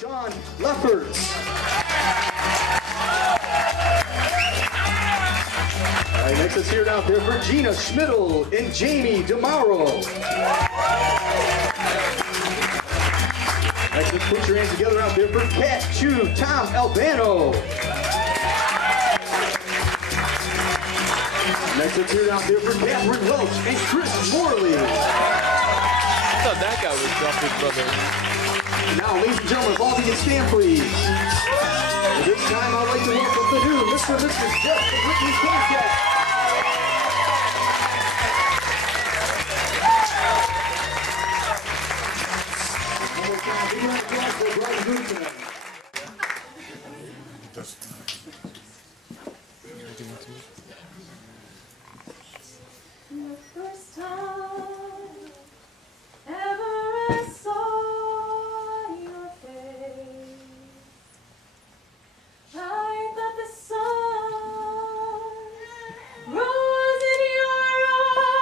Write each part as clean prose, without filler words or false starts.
Sean Lefferts. All right, next let's hear it out there for Gina Schmidl and Jamie DeMauro. Next, let's put your hands together out there for Kat Chu, Tom Albano. Next, let's hear it out there for Catherine Welch and Chris Morley. I thought that guy was Geoffrey's brother. Now, ladies and gentlemen, if all of you can stand, please. At this time, I'd like to welcome the new Mr. and Mrs. Jeff and Whitney Contact. One more time, big round of applause for Brian Goodman. The first time ever I saw your face, I thought the sun rose in your eyes,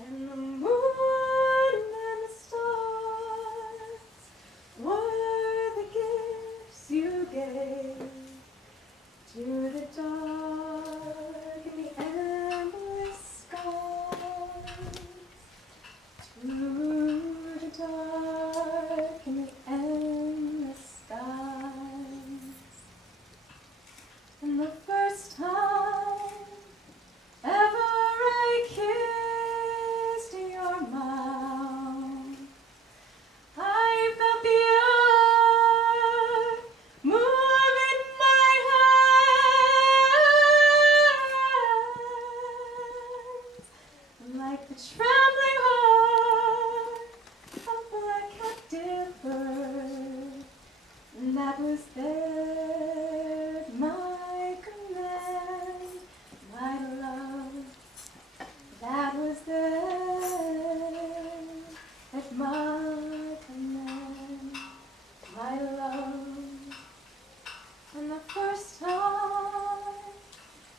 and the moon and the stars were the gifts you gave to the dark and the endless skies, to the dark and the endless skies. And the first time ever I kissed your mouth, I felt the earth move in my hands, like the trembling heart of a captive bird that was there at my command, my love, that was there at my command, my love. And the first time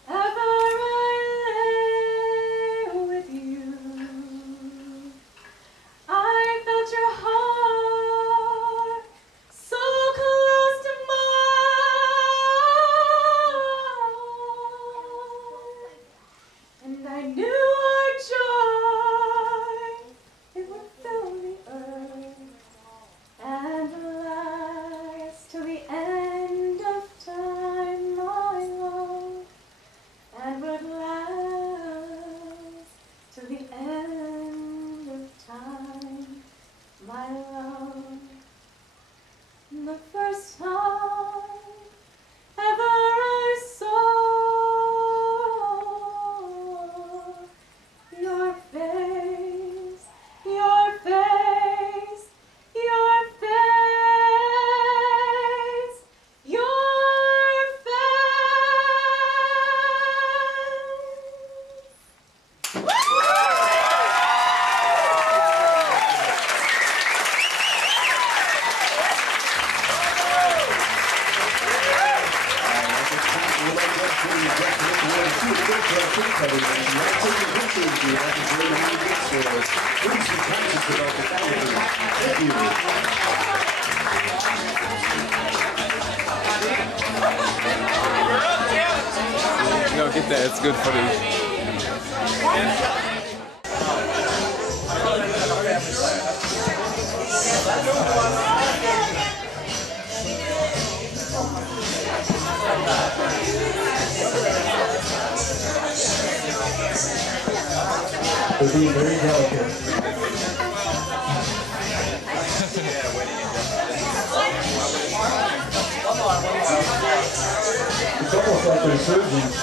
ever I lay with you, I felt your heart so close to mine, and I knew our joy, it would fill the earth and last till the end of time, my love, and would last till the end of time, my love. The first time ever I saw your face, your face, your face, your face. No, get that. It's good footage. They're being very delicate. It's almost like they're surgeons.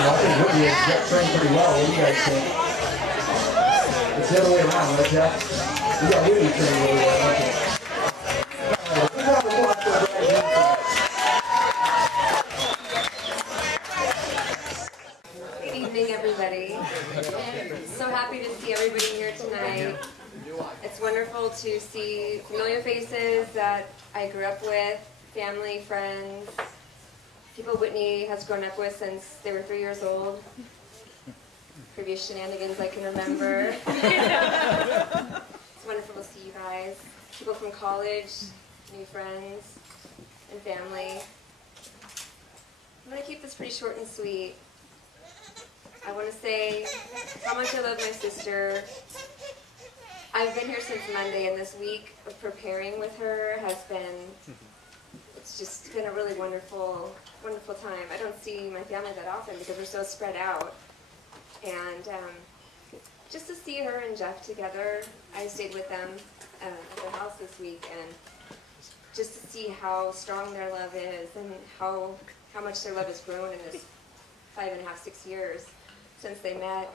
I think Whitney has Jeff trained pretty well. What do you guys think? It's the other way around, right, Jeff? You got Whitney trained really well, okay. acquaintances that I grew up with, family, friends, people Whitney has grown up with since they were 3 years old. Previous shenanigans I can remember. It's wonderful to see you guys. People from college, new friends, and family. I'm going to keep this pretty short and sweet. I want to say how much I love my sister. I've been here since Monday, and this week of preparing with her has been, it's just been a really wonderful, wonderful time. I don't see my family that often because we're so spread out. And just to see her and Jeff together, I stayed with them at their house this week, and just to see how strong their love is and how much their love has grown in this 5.5, 6 years since they met.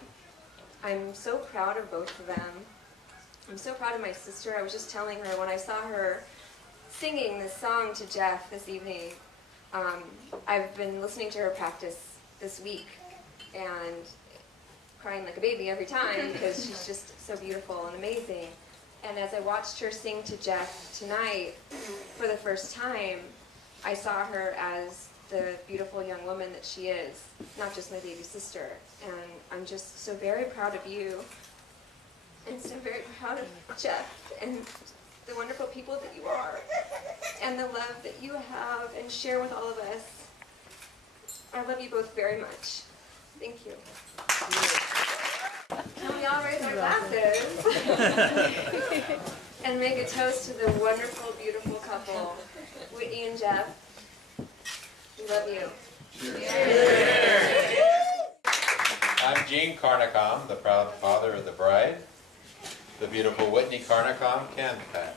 I'm so proud of both of them. I'm so proud of my sister. I was just telling her when I saw her singing this song to Jeff this evening, I've been listening to her practice this week and crying like a baby every time because she's just so beautiful and amazing. And as I watched her sing to Jeff tonight for the first time, I saw her as the beautiful young woman that she is, not just my baby sister. And I'm just so very proud of you, and so very proud of Jeff, and the wonderful people that you are, and the love that you have and share with all of us. I love you both very much. Thank you. Can we all raise our glasses and make a toast to the wonderful, beautiful couple, Whitney and Jeff. We love you. Cheers. I'm Gene Carnicom, the proud father of the bride, the beautiful Whitney Carnicom Canpat.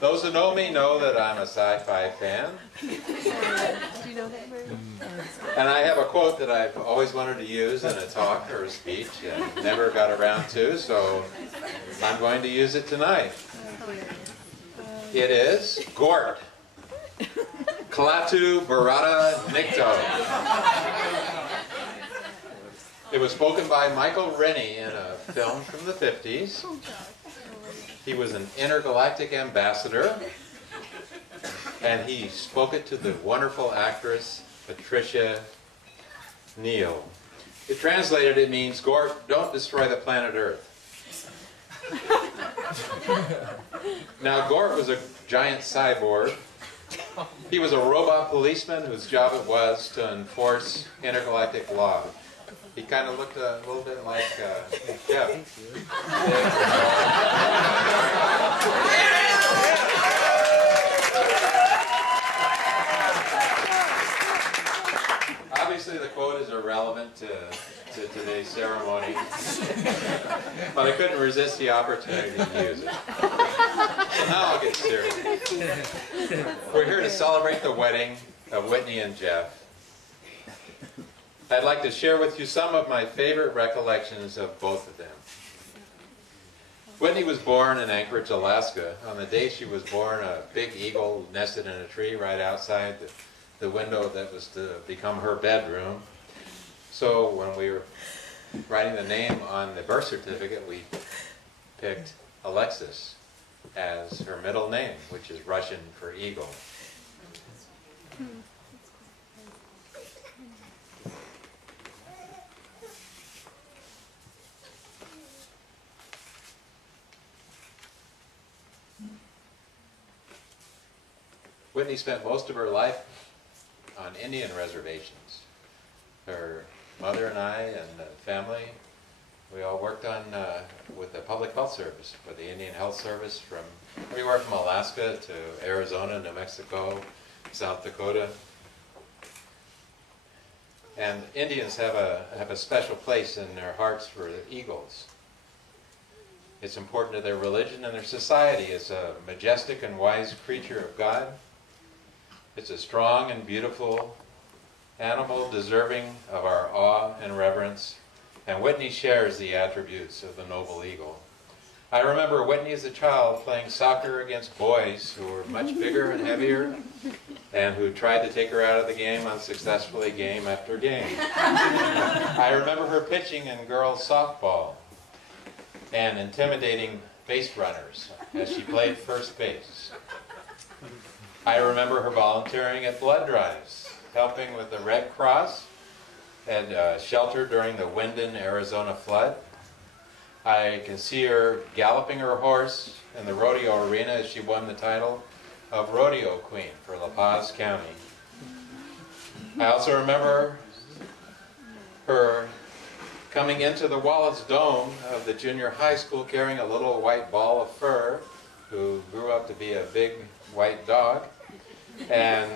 Those who know me know that I'm a sci-fi fan. Do you know that word? And I have a quote that I've always wanted to use in a talk or a speech and never got around to, so I'm going to use it tonight. It is, Gort. Kalatu Barada Nikto. It was spoken by Michael Rennie in a film from the 50s. He was an intergalactic ambassador, and he spoke it to the wonderful actress Patricia Neal. It translated, it means, Gort, don't destroy the planet Earth. Now, Gort was a giant cyborg. He was a robot policeman whose job it was to enforce intergalactic law. He kind of looked a little bit like Jeff. Obviously, the quote is irrelevant to today's ceremony, but I couldn't resist the opportunity to use it. So now I'll get serious. We're here to celebrate the wedding of Whitney and Jeff. I'd like to share with you some of my favorite recollections of both of them. Whitney was born in Anchorage, Alaska. On the day she was born, a big eagle nested in a tree right outside the window that was to become her bedroom. So when we were writing the name on the birth certificate, we picked Alexis as her middle name, which is Russian for eagle. Whitney spent most of her life on Indian reservations. Her mother and I and the family, we all worked on with the Public Health Service, with the Indian Health Service, from everywhere from Alaska to Arizona, New Mexico, South Dakota. And Indians have a special place in their hearts for the eagles. It's important to their religion and their society. It's a majestic and wise creature of God. It's a strong and beautiful animal deserving of our awe and reverence, and Whitney shares the attributes of the noble eagle. I remember Whitney as a child playing soccer against boys who were much bigger and heavier and who tried to take her out of the game unsuccessfully game after game. I remember her pitching in girls softball and intimidating base runners as she played first base. I remember her volunteering at blood drives, helping with the Red Cross at shelter during the Wyndon, Arizona flood. I can see her galloping her horse in the rodeo arena as she won the title of Rodeo Queen for La Paz County. I also remember her coming into the Wallace Dome of the junior high school carrying a little white ball of fur who grew up to be a big white dog and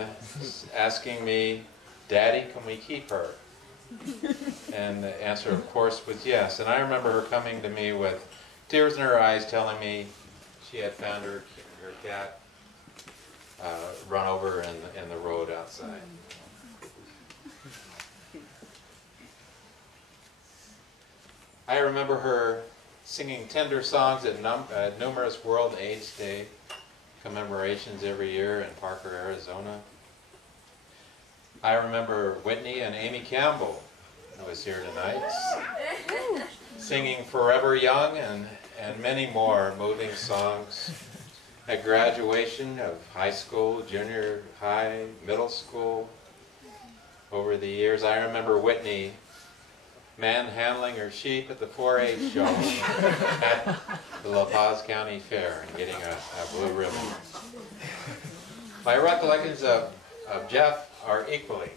asking me, "Daddy, can we keep her?" And the answer, of course, was yes. And I remember her coming to me with tears in her eyes telling me she had found her cat run over in the road outside. I remember her singing tender songs at numerous World AIDS Day commemorations every year in Parker, Arizona. I remember Whitney and Amy Campbell, who was here tonight, singing Forever Young and many more moving songs at graduation of high school, junior high, middle school. Over the years, I remember Whitney manhandling her sheep at the 4-H show at the La Paz County Fair and getting a blue ribbon. My recollections of Jeff are equally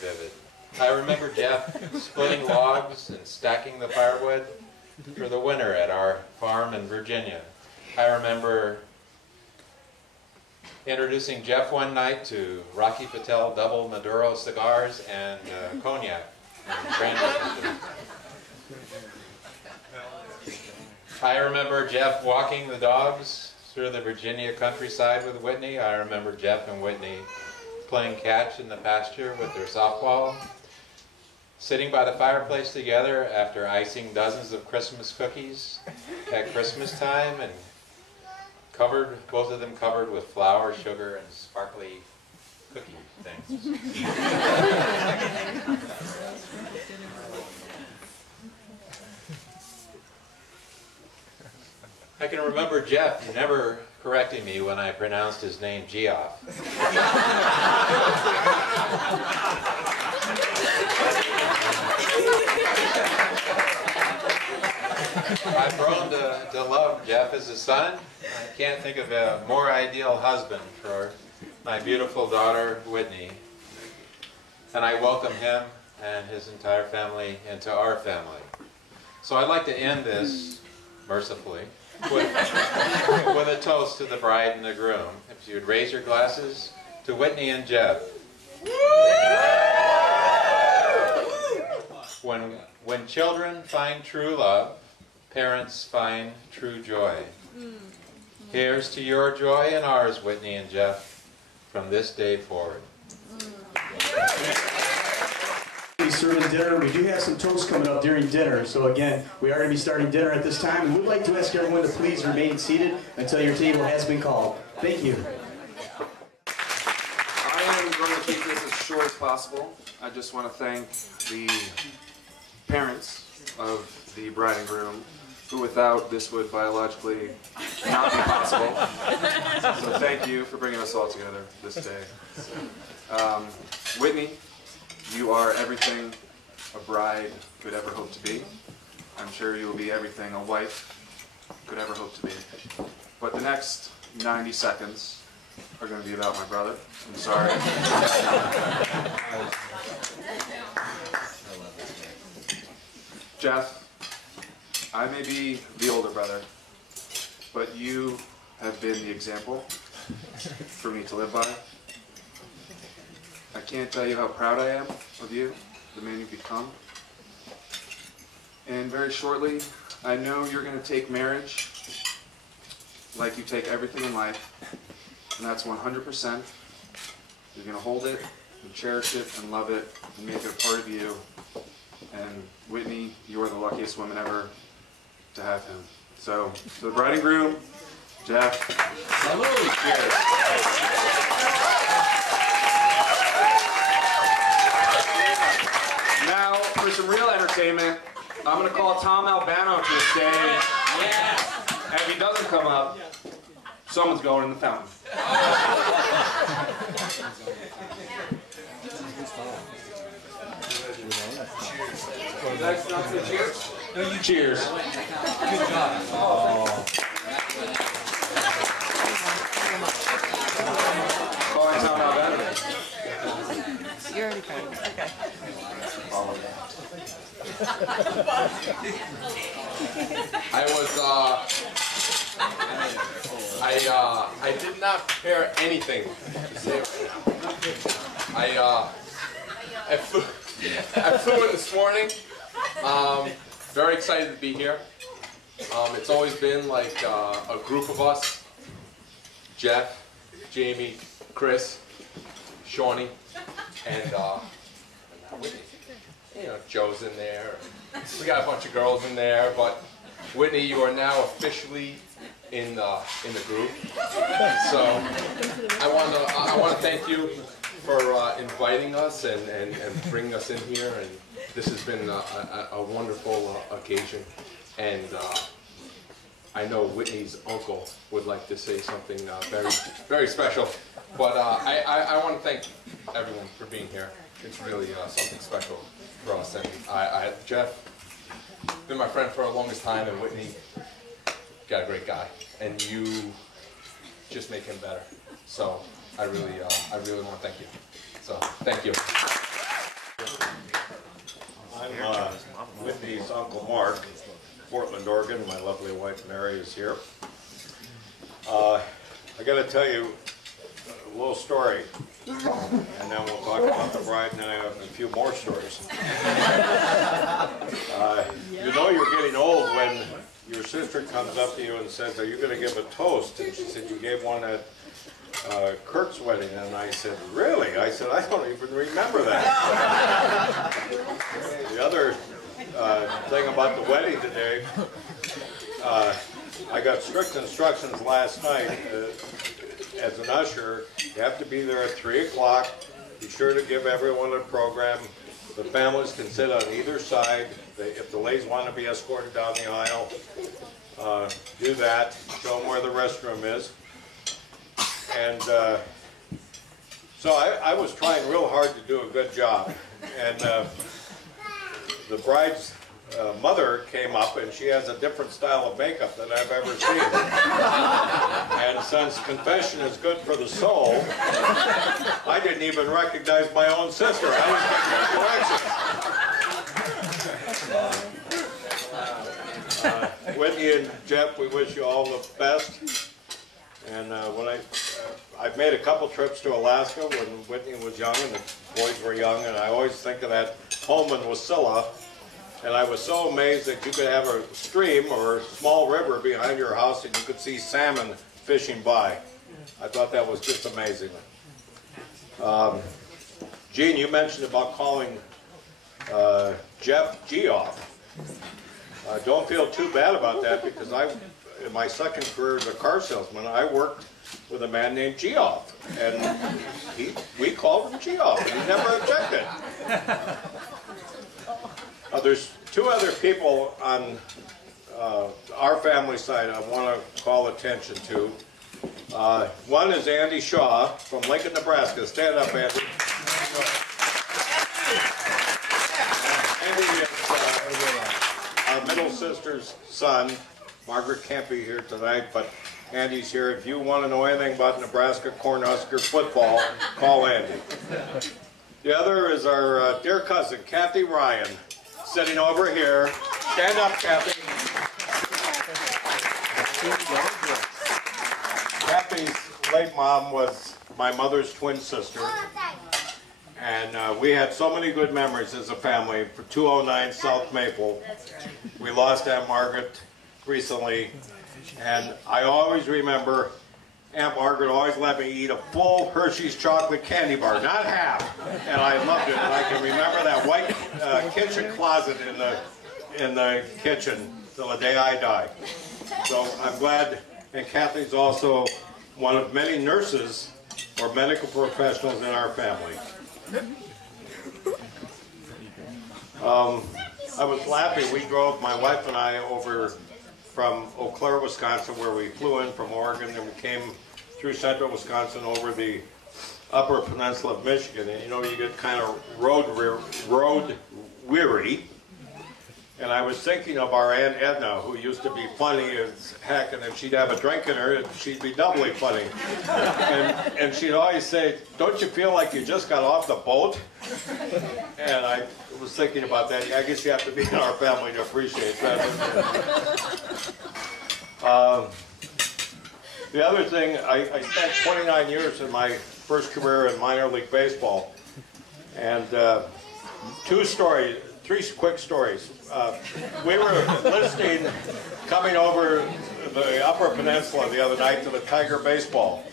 vivid. I remember Jeff splitting logs and stacking the firewood for the winter at our farm in Virginia. I remember introducing Jeff one night to Rocky Patel double Maduro cigars and cognac. I remember Jeff walking the dogs through the Virginia countryside with Whitney. I remember Jeff and Whitney playing catch in the pasture with their softball, sitting by the fireplace together after icing dozens of Christmas cookies at Christmas time, and both of them covered with flour, sugar, and sparkly cookie things. I can remember Jeff never correcting me when I pronounced his name Geoff. I've grown to love Jeff as a son. I can't think of a more ideal husband for my beautiful daughter, Whitney. And I welcome him and his entire family into our family. So I'd like to end this, mercifully, with a toast to the bride and the groom. If you would raise your glasses to Whitney and Jeff. When children find true love, parents find true joy. Here's to your joy and ours, Whitney and Jeff, from this day forward. Serving dinner. We do have some toasts coming up during dinner. So again, we are going to be starting dinner at this time. And we'd like to ask everyone to please remain seated until your table has been called. Thank you. I am going to keep this as short as possible. I just want to thank the parents of the bride and groom, who without this would biologically not be possible. So thank you for bringing us all together this day. Whitney, you are everything a bride could ever hope to be. I'm sure you will be everything a wife could ever hope to be. But the next 90 seconds are going to be about my brother. I'm sorry. Jeff, I may be the older brother, but you have been the example for me to live by. I can't tell you how proud I am of you, the man you've become. And very shortly, I know you're going to take marriage like you take everything in life, and that's 100%. You're going to hold it, and cherish it, and love it, and make it a part of you. And Whitney, you are the luckiest woman ever to have him. So, to the bride and groom, Jeff, cheers. Now, for some real entertainment, I'm going to call Tom Albano to the stage. Yeah. And if he doesn't come up, someone's going in the fountain. Next, not to cheers? No, you cheers. Good job. Oh. Calling time out better. You're already fine. Okay. I did not prepare anything to say right now. I flew in this morning. Very excited to be here. It's always been like a group of us. Jeff, Jamie, Chris, Shawnee, and Whitney. You know, Joe's in there. We got a bunch of girls in there, but Whitney, you are now officially in the group. So I want to thank you for inviting us and bringing us in here. And this has been a wonderful occasion. And I know Whitney's uncle would like to say something very special. But I want to thank everyone for being here. It's really something special for us. And Jeff, been my friend for the longest time, and Whitney, got a great guy, and you just make him better. So I really want to thank you. So thank you. I'm Whitney's Uncle Mark, Portland, Oregon. My lovely wife Mary is here. I got to tell you a little story, and then we'll talk about the bride, and then I have a few more stories. You know you're getting old when your sister comes up to you and says, "Are you going to give a toast?" And she said, "You gave one at Kurt's wedding." And I said, "Really?" I said, "I don't even remember that." The other thing about the wedding today, I got strict instructions last night. As an usher, you have to be there at 3 o'clock. Be sure to give everyone a program. The families can sit on either side. If the ladies want to be escorted down the aisle, do that. Show them where the restroom is. And so I was trying real hard to do a good job. And the bride's mother came up, and she has a different style of makeup than I've ever seen. And since confession is good for the soul, I didn't even recognize my own sister. I was making corrections. Whitney and Jeff, we wish you all the best. And when I've made a couple trips to Alaska when Whitney was young and the boys were young, and I always think of that home in Wasilla. And I was so amazed that you could have a stream or a small river behind your house and you could see salmon fishing by. I thought that was just amazing. Gene, you mentioned about calling Jeff Geoff. Don't feel too bad about that, because in my second career as a car salesman, I worked with a man named Geoff. And we called him Geoff, and he never objected. There's two other people on our family side I want to call attention to. One is Andy Shaw from Lincoln, Nebraska. Stand up, Andy. Andy is our middle sister's son. Margaret can't be here tonight, but Andy's here. If you want to know anything about Nebraska Cornhusker football, call Andy. The other is our dear cousin, Kathy Ryan, sitting over here. Stand up, Kathy. Kathy's late mom was my mother's twin sister. And we had so many good memories as a family for 209 South Maple. We lost Aunt Margaret recently. And I always remember Aunt Margaret always let me eat a full Hershey's chocolate candy bar, not half. And I loved it. And I can remember that white kitchen closet in the kitchen till the day I die. So I'm glad. And Kathy's also one of many nurses or medical professionals in our family. I was laughing. We drove, my wife and I, over from Eau Claire, Wisconsin, where we flew in from Oregon, and we came through central Wisconsin over the upper peninsula of Michigan. And you know, you get kind of road weary. And I was thinking of our Aunt Edna, who used to be funny as heck, and then she'd have a drink in her, and she'd be doubly funny. And she'd always say, "Don't you feel like you just got off the boat?" And I was thinking about that. I guess you have to be in our family to appreciate that. The other thing, I spent 29 years in my first career in minor league baseball. And three quick stories. We were listening, coming over the Upper Peninsula the other night to the Tiger baseball.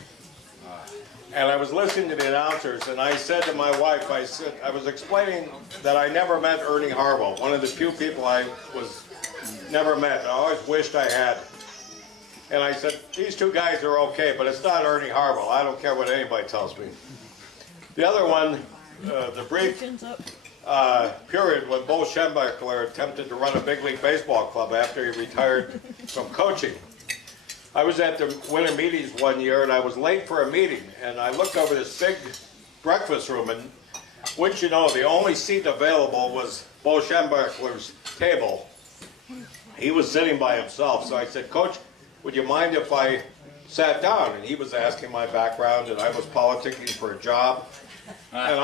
And I was listening to the announcers, and I said to my wife, I was explaining that I never met Ernie Harwell, one of the few people I never met. I always wished I had. And I said, these two guys are okay, but it's not Ernie Harwell. I don't care what anybody tells me. The other one, the brief period when Bo Schembechler attempted to run a big league baseball club after he retired from coaching. I was at the winter meetings one year, and I was late for a meeting, and I looked over this big breakfast room, and wouldn't you know, the only seat available was Bo Schembechler's table. He was sitting by himself, so I said, "Coach, would you mind if I sat down?" And he was asking my background, and I was politicking for a job. And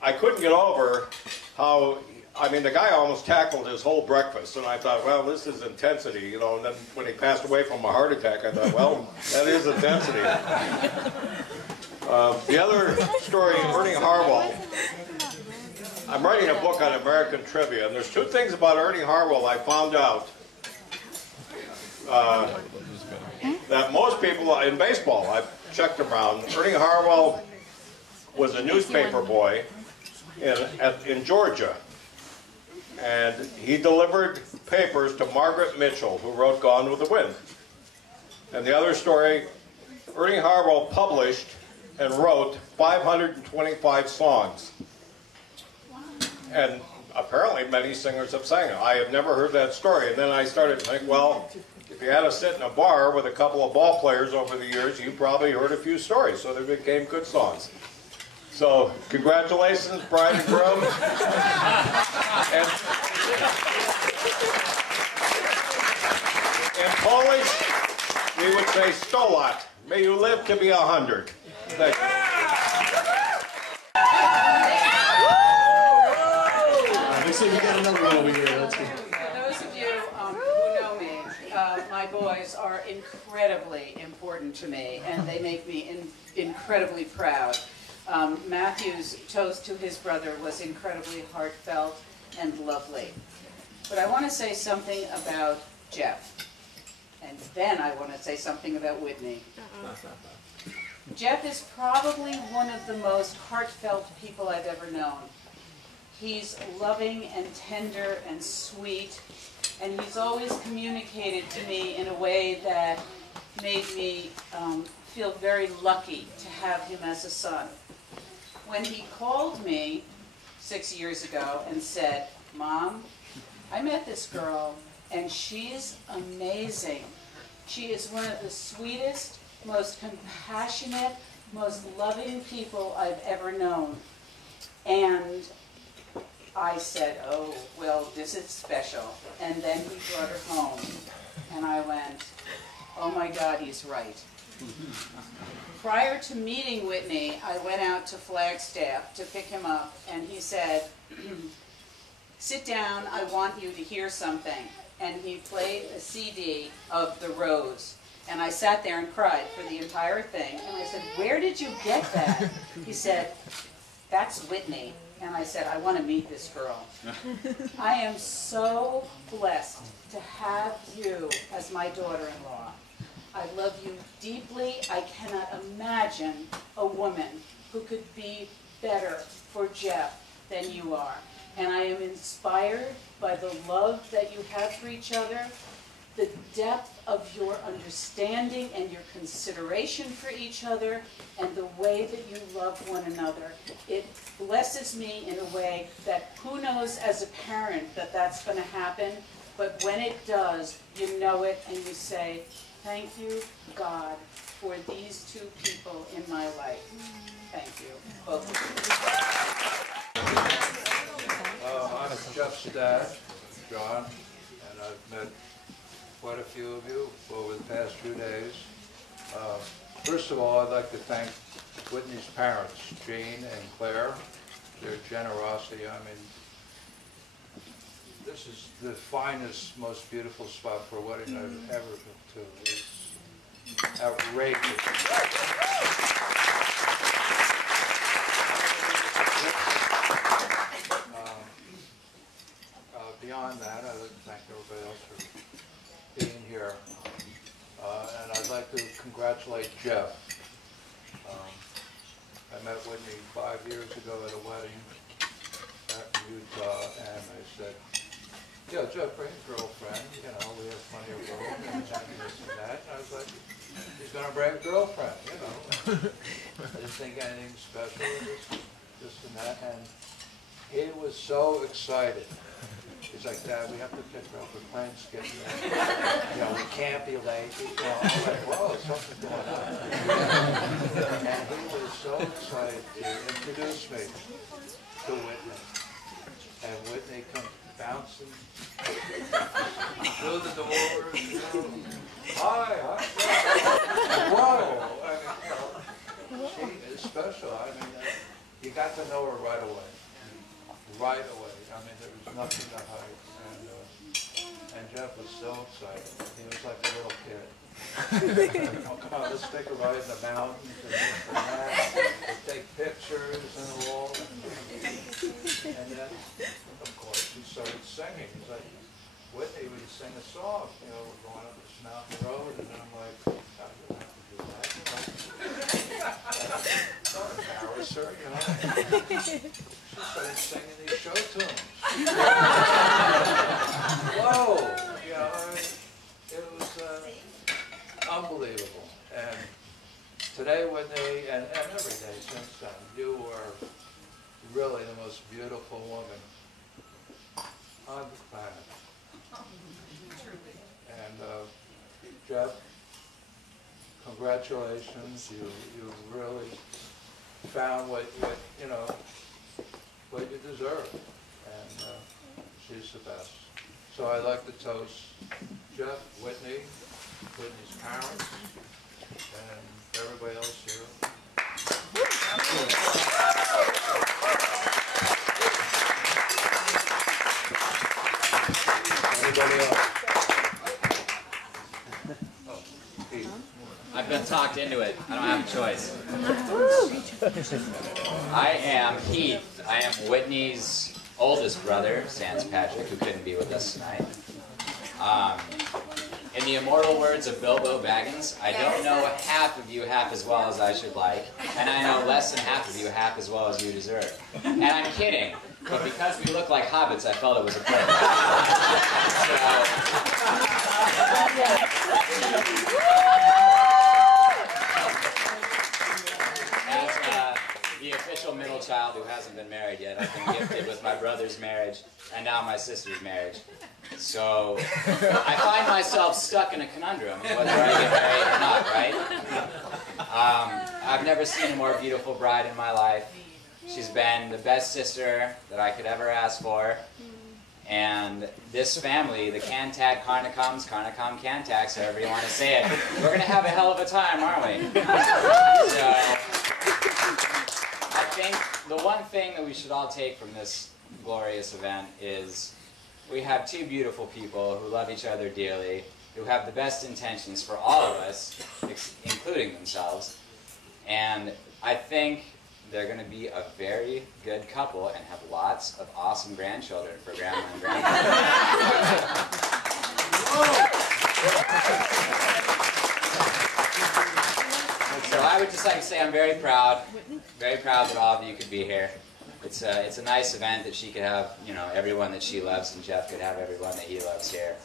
I couldn't get over how, I mean, the guy almost tackled his whole breakfast. And I thought, well, this is intensity, you know. And then when he passed away from a heart attack, I thought, well, that is intensity. The other story, Ernie Harwell. I'm writing a book on American trivia, and there's two things about Ernie Harwell I found out. That most people in baseball, I've checked around, Ernie Harwell was a newspaper boy in Georgia. And he delivered papers to Margaret Mitchell, who wrote Gone with the Wind. And the other story, Ernie Harwell published and wrote 525 songs. And apparently many singers have sang it. I have never heard that story. And then I started to think, well, if you had to sit in a bar with a couple of ball players over the years, you probably heard a few stories, so they became good songs. So, congratulations, bride and groom. And in Polish, we would say stolat. May you live to be 100. Thank you. They say we got another one over here. Let's go. For those of you who know me, my boys are incredibly important to me, and they make me incredibly proud. Matthew's toast to his brother was incredibly heartfelt and lovely. But I want to say something about Jeff, and then I want to say something about Whitney. Jeff is probably one of the most heartfelt people I've ever known. He's loving and tender and sweet, and he's always communicated to me in a way that made me feel very lucky to have him as a son. When he called me 6 years ago and said, "Mom, I met this girl, and she's amazing. She is one of the sweetest, most compassionate, most loving people I've ever known." And I said, "Oh, well, this is special." And then he brought her home, and I went, "Oh my God, he's right." Prior to meeting Whitney, I went out to Flagstaff to pick him up, and he said, "Sit down, I want you to hear something." And he played a CD of The Rose. And I sat there and cried for the entire thing. And I said, "Where did you get that?" He said, "That's Whitney." And I said, "I want to meet this girl." I am so blessed to have you as my daughter-in-law. I love you deeply. I cannot imagine a woman who could be better for Jeff than you are. And I am inspired by the love that you have for each other, the depth of your understanding and your consideration for each other, and the way that you love one another. It blesses me in a way that who knows as a parent that that's going to happen, but when it does, you know it and you say, thank you, God, for these two people in my life. Thank you, both of you. I'm Jeff's dad, John, and I've met quite a few of you over the past few days. First of all, I'd like to thank Whitney's parents, Jean and Claire, their generosity. I mean, this is the finest, most beautiful spot for a wedding I've ever been to. It's outrageous. Beyond that, I'd like to thank everybody else for being here. And I'd like to congratulate Jeff. I met Whitney 5 years ago at a wedding in Utah, and I said, yeah, Geoffrey, girlfriend, you know, we have plenty of room, and this and that. And I was like, he's going to bring a girlfriend, you know. Didn't think anything special, this and that. And he was so excited. He's like, Dad, we have to pick her up. The plane's getting there. You know, we can't be late. You know, I was like, whoa, something's going on. And he was so excited to introduce me to Whitney. And Whitney comes bouncing through the door. You know, hi. Whoa. I mean, she is special. I mean, you got to know her right away. Right away. I mean, there was nothing to hide. And Jeff was so excited. He was like a little kid. Oh, come on, let's take a ride in the mountains and this and that. We'll take pictures and all. And then, of course, he started singing. He's like, Whitney, will you sing a song? You know, we're going up this mountain road. And I'm like, I don't have to do that. Don't embarrass her, you know. She started singing these show tunes. Whoa! You know, it was unbelievable. And today, Whitney, and every day since then, you are really the most beautiful woman on the planet. And Jeff, congratulations. You really found what you know, what you deserve. And she's the best. So I'd like to toast Jeff, Whitney, Whitney's parents, and everybody else here. Anybody else? Oh, Pete. I've been talked into it. I don't have a choice. I am Heath. I am Whitney's oldest brother, sans Patrick, who couldn't be with us tonight. In the immortal words of Bilbo Baggins, I don't know half of you half as well as I should like, and I know less than half of you half as well as you deserve. And I'm kidding, but because we look like hobbits, I felt it was appropriate. As the official middle child who hasn't been married yet, I've been gifted with my brother's marriage and now my sister's marriage. So I find myself stuck in a conundrum whether I get married or not, right? I've never seen a more beautiful bride in my life. She's been the best sister that I could ever ask for. And this family, the Cantac, Carnicums, Carnicom Cantacs, however you want to say it, we're going to have a hell of a time, aren't we? So I think the one thing that we should all take from this glorious event is we have two beautiful people who love each other dearly, who have the best intentions for all of us, including themselves. And I think they're going to be a very good couple and have lots of awesome grandchildren for Grandma and Grandpa. So I would just like to say I'm very proud that all of you could be here. It's a nice event that she could have, you know, everyone that she loves, and Jeff could have everyone that he loves here.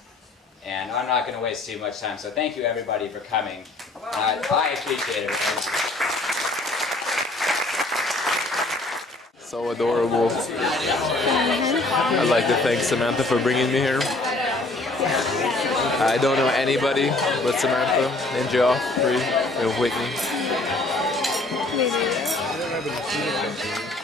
And I'm not going to waste too much time, so thank you everybody for coming. I appreciate it. So adorable. I'd like to thank Samantha for bringing me here. I don't know anybody but Samantha and Geoffrey and Whitney. Maybe.